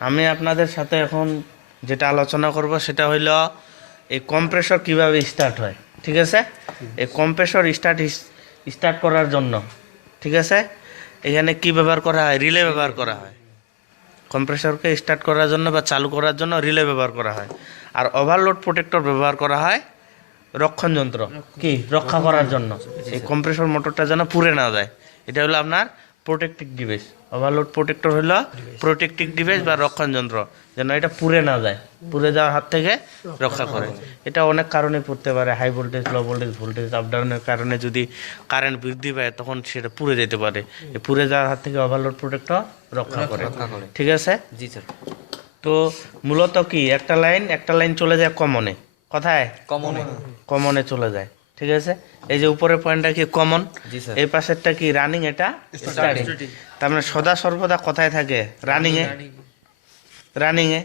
আমি আপনাদের সাথে এখন যেটা আলোচনা করব সেটা হইল এই কম্প্রেসর কিভাবে স্টার্ট হয়। ঠিক আছে, এই কম্প্রেসর স্টার্ট করার জন্য, ঠিক আছে, এখানে কি ব্যবহার করা হয়? রিলে ব্যবহার করা হয়। কম্প্রেসরকে স্টার্ট করার জন্য বা চালু করার জন্য রিলে ব্যবহার করা হয়। আর ওভারলোড প্রোটেক্টর ব্যবহার করা হয় রক্ষণ যন্ত্র, কি রক্ষা করার জন্য, এই কম্প্রেসর মোটরটা যেন পুড়ে না যায়। এটা হলো আপনার প্রোটেক্টিভ ডিভাইস। ওভারলোড প্রোটেক্টর হলো প্রোটেক্টিভ ডিভাইস বা রক্ষণ যন্ত্র, যেন এটা পুড়ে না যায়, পুড়ে যাওয়ার হাত থেকে রক্ষা করে। এটা অনেক কারণে পড়তে পারে, high voltage, low voltage, voltage up ডাউনের কারণে যদি কারেন্ট বৃদ্ধি পায় তখন সেটা পুড়ে যেতে পারে। এই পুড়ে যাওয়ার হাত থেকে ওভারলোড প্রোটেক্টর রক্ষা করে। ঠিক আছে, জি স্যার। তো মূলত কি একটা লাইন চলে যায় কমনে, কোথায়? কমনে চলে যায়। ঠিক আছে, এই যে উপরের পয়েন্টটা কি কমন, এই পাশেরটা কি রানিং, এটা স্টার্টিং। তার মানে সদা সর্বদা কোথায় থাকে? রানিং এ।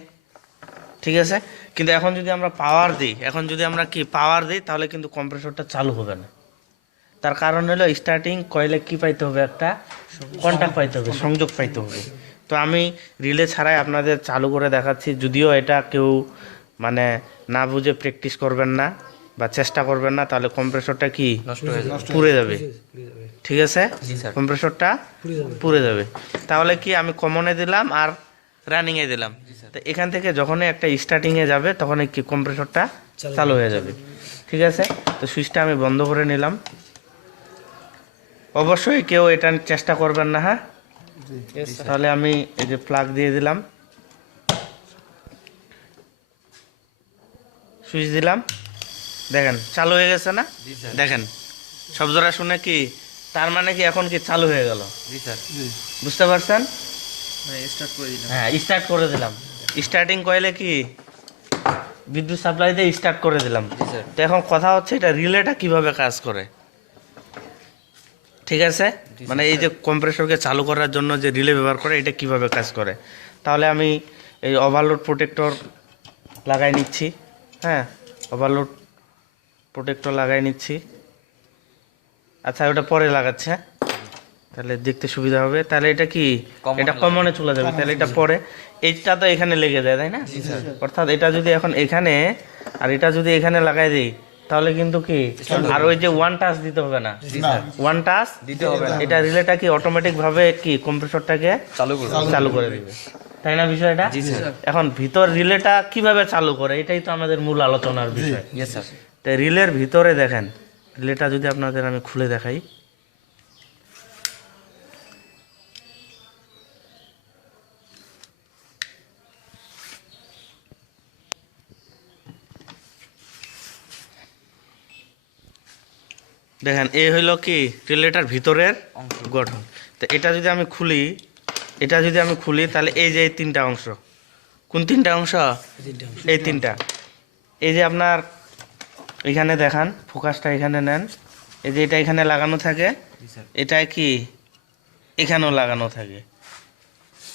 ঠিক আছে, কিন্তু এখন যদি আমরা পাওয়ার দিই তাহলে কিন্তু কম্প্রেসরটা চালু হবে না। তার কারণ হলো স্টার্টিং কয়েলে কি পাইতে হবে? একটা কন্টাক্ট পাইতে হবে, সংযোগ পাইতে হবে। তো আমি রিলে ছাড়াই আপনাদের চালু করে দেখাচ্ছি, যদিও এটা কেউ মানে না বুঝে প্র্যাকটিস করবেন না বা চেষ্টা করবেন না, তাহলে কম্প্রেসরটা কি পুড়ে যাবে। ঠিক আছে, কম্প্রেসরটা পুড়ে যাবে। তাহলে কি আমি কমনে দিলাম আর রানিংয়ে দিলাম, তো এখান থেকে যখনই একটা স্টার্টিংয়ে যাবে তখনই কি কম্প্রেসরটা চালু হয়ে যাবে। ঠিক আছে, তো সুইচটা আমি বন্ধ করে নিলাম। অবশ্যই কেউ এটা চেষ্টা করবেন না, হ্যাঁ। তাহলে আমি এই যে প্লাগ দিয়ে দিলাম, সুইচ দিলাম, দেখেন চালু হয়ে গেছে না? দেখেন শব্দটা শুনে কি তার মানে কি এখন কি চালু হয়ে গেল? বুঝতে পারছেন? হ্যাঁ, স্টার্ট করে দিলাম। স্টার্টিং কয়েলে কি বিদ্যুৎ সাপ্লাই দিয়ে স্টার্ট করে দিলাম। তো এখন কথা হচ্ছে এটা রিলেটা কিভাবে কাজ করে। ঠিক আছে, মানে এই যে কম্প্রেসরকে চালু করার জন্য যে রিলে ব্যবহার করে এটা কিভাবে কাজ করে। তাহলে আমি এই ওভারলোড প্রোটেক্টর লাগাই নিচ্ছি। হ্যাঁ, ওভারলোড প্রোটেক্টর লাগাই নিচ্ছি। আচ্ছা, ওটা পরে লাগাচ্ছে, হ্যাঁ, তাহলে দেখতে সুবিধা হবে। তাহলে এটা কি, এটা কমনে চলে যাবে, তাহলে এটা পরে, এইটা তো এখানে লেগে যায়, তাই না? অর্থাৎ এটা যদি এখন এখানে আর এটা যদি এখানে লাগাই দিই তাহলে কিন্তু কি আর ওই যে ওয়ান টাচ দিতে হবে না, ওয়ান টাচ দিতে হবে না। এটা রিলেটা কি অটোমেটিক ভাবে কি কম্প্রেসরটাকে চালু করে দিবে, তাই না বিষয়টা? এখন ভিতর রিলেটা কিভাবে চালু করে এটাই তো আমাদের মূল আলোচনার বিষয়। তো রিলের ভিতরে দেখেন, রিলেটা যদি আপনাদের আমি খুলে দেখাই, দেখেন এই হইলো কি রিলেটার ভিতরের গঠন। তো এটা যদি আমি খুলি তাহলে এই যে এই তিনটা অংশ, কোন তিনটা অংশ? এই তিনটা। এই যে আপনার এখানে দেখান, ফোকাসটা এখানে নেন, এই যে এটা এখানে লাগানো থাকে, এটা কি এখানেও লাগানো থাকে।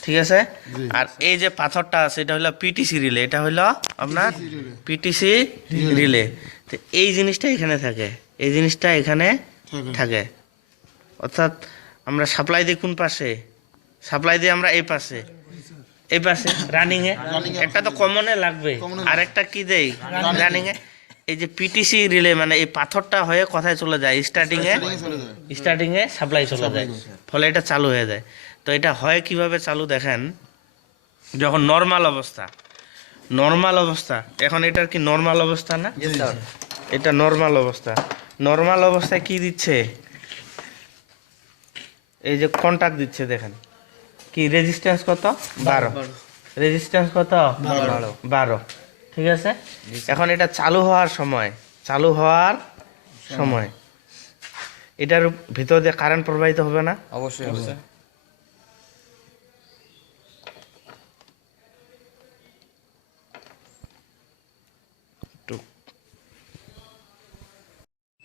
ঠিক আছে, আর এই যে পাথরটা আছে এটা হলো পিটিসি রিলে, এটা হলো আপনার পিটিসি রিলে। তো এই জিনিসটা এখানে থাকে, এই জিনিসটা এখানে থাকে। অর্থাৎ আমরা সাপ্লাই দিই কোন পাশে? সাপ্লাই দিই আমরা এই পাশে রানিং এ। একটা তো কমনে লাগবে, আর একটা কি দেই? রানিং এ। এই যে পিটিসি রিলে মানে এই পাথরটা হয়ে কোথায় চলে যায়? স্টার্টিং এ সাপ্লাই চলে যায়, ফলে এটা চালু হয়ে যায়। তো এটা হয় কিভাবে চালু দেখেন, যখন নর্মাল অবস্থা, এখন এটার কি নর্মাল অবস্থা না? এটা নর্মাল অবস্থায় কি দিচ্ছে? এই যে কন্টাক্ট দিচ্ছে, দেখেন কি রেজিস্ট্যান্স কত? 12। রেজিস্ট্যান্স কত? 12। ঠিক আছে, এখন এটা চালু হওয়ার সময় এটার ভিতর দিয়ে কারেন্ট প্রবাহিত হবে না? অবশ্যই।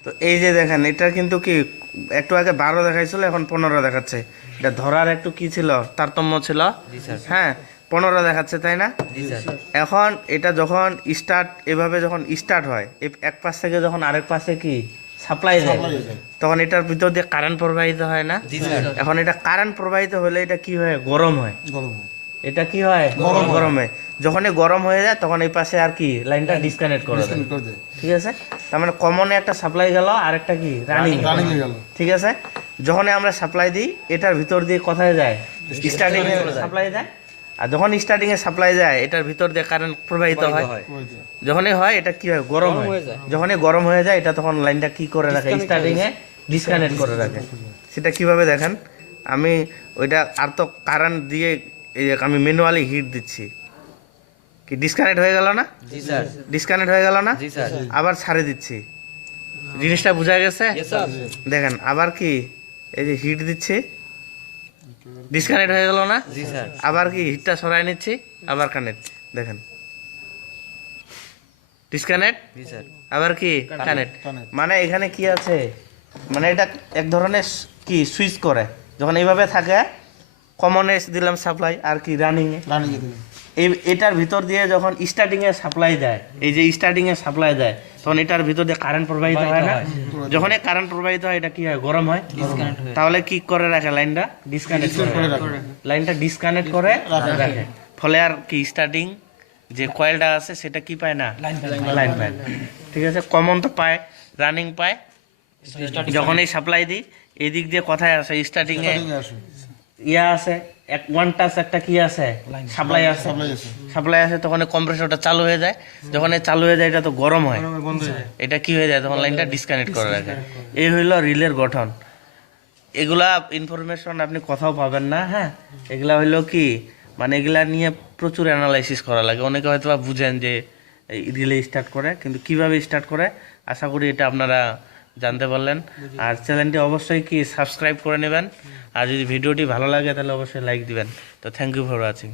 তো এই যে দেখেন, এটা কিন্তু কি একটু আগে 12 দেখাইছিল, এখন 15 দেখাচ্ছে। এটা ধরার একটু কি ছিল, তারতম্য ছিল। হ্যাঁ, 15 দেখাচ্ছে, তাই না? এখন এটা যখন এভাবে যখন স্টার্ট হয়, এক পাশ থেকে যখন আরেক পাশে কি সাপ্লাই দেয়, তখন এটার ভিতর দিয়ে কারেন্ট প্রবাহিত হয় না? এখন এটা কারেন্ট প্রবাহিত হলে এটা কি হয়? গরম হয়। এটা কি হয় গরম হয়, যখনই গরম হয়ে যায় তখন এই পাশে আর কি লাইনটা ডিসকানেক্ট করে দেয়, ঠিক আছে। তার মানে কমনে একটা সাপ্লাই গেল আর একটা কি রানিং গেল, ঠিক আছে। যখনই আমরা সাপ্লাই দিই এটার ভিতর দিয়ে কোথায় যায়, স্টার্টিং এ সাপ্লাই যায়, আর যখন স্টার্টিং এ সাপ্লাই যায় এটার ভিতর দিয়ে কারেন্ট প্রবাহিত হয়, যখনই হয় এটা কি হয় গরম হয়, যখনই গরম হয়ে যায় এটা তখন লাইনটা কি করে রাখে স্টার্টিং এ ডিসকানেক্ট করে রাখে। সেটা কিভাবে দেখেন, আমি ওইটা আর তো কারেন্ট দিয়ে এই আমি ম্যানুয়ালি হিট দিচ্ছি, কি ডিসকানেক্ট হয়ে গেল না, ডিসকানেক্ট হয়ে গেল না, আবার ছাড়ে দিচ্ছি, জিনিসটা বোঝা গেছে। দেখেন আবার কি এই যে হিট দিচ্ছি, ডিসকানেক্ট হয়ে গেল না, আবার কি হিটটা সরাই নিচ্ছি, আবার কানেক্ট, দেখেন ডিসকানেক্ট, আবার কি কানেক্ট। মানে এখানে কি আছে, মানে এটা এক ধরনের কি সুইচ করে, যখন এইভাবে থাকে কমনে দিলাম সাপ্লাই আর কি রানিং এ, এটার ভিতর দিয়ে যখন স্টার্টিং এ সাপ্লাই দেয়, এই যে স্টার্টিং এ সাপ্লাই দেয় তখন এটার ভিতর দিয়ে কারেন্ট প্রবাহিত হয় না, যখন কারেন্ট প্রবাহিত হয় এটা কি হয় গরম হয়, তাহলে কি করে রাখে লাইনটা ডিসকানেক্ট করে রাখে, লাইনটা ডিসকানেক্ট করে রাখে, ফলে আর কি স্টার্টিং যে কয়েলটা আছে সেটা কি পায় না, লাইন পায়, ঠিক আছে। কমন তো পায়, রানিং পায়, যখন এই সাপ্লাই দিই এই দিক দিয়ে কোথায় আসে স্টার্টিং এ ইয়া আছে, এক ওয়ান টাচ একটা কি আছে সাপ্লাই আছে, সাপ্লাই আছে, তখন কম্প্রেসরটা চালু হয়ে যায়, যখন চালু হয়ে যায় এটা তো গরম হয়, এটা কি হয়ে যায় তখন লাইনটা ডিসকানেক্ট করে রাখে। এই হইল রিলের গঠন। এগুলা ইনফরমেশন আপনি কোথাও পাবেন না, হ্যাঁ। এগুলা হইলো কি মানে এগুলা নিয়ে প্রচুর অ্যানালাইসিস করা লাগে, অনেকে হয়তো বুঝেন যে রিলে স্টার্ট করে, কিন্তু কিভাবে স্টার্ট করে আশা করি এটা আপনারা জানতে পারলেন। আর চ্যানেলটি অবশ্যই কি সাবস্ক্রাইব করে নেবেন, আর যদি ভিডিওটি ভালো লাগে তাহলে অবশ্যই লাইক দিবেন। তো থ্যাংক ইউ ফর ওয়াচিং।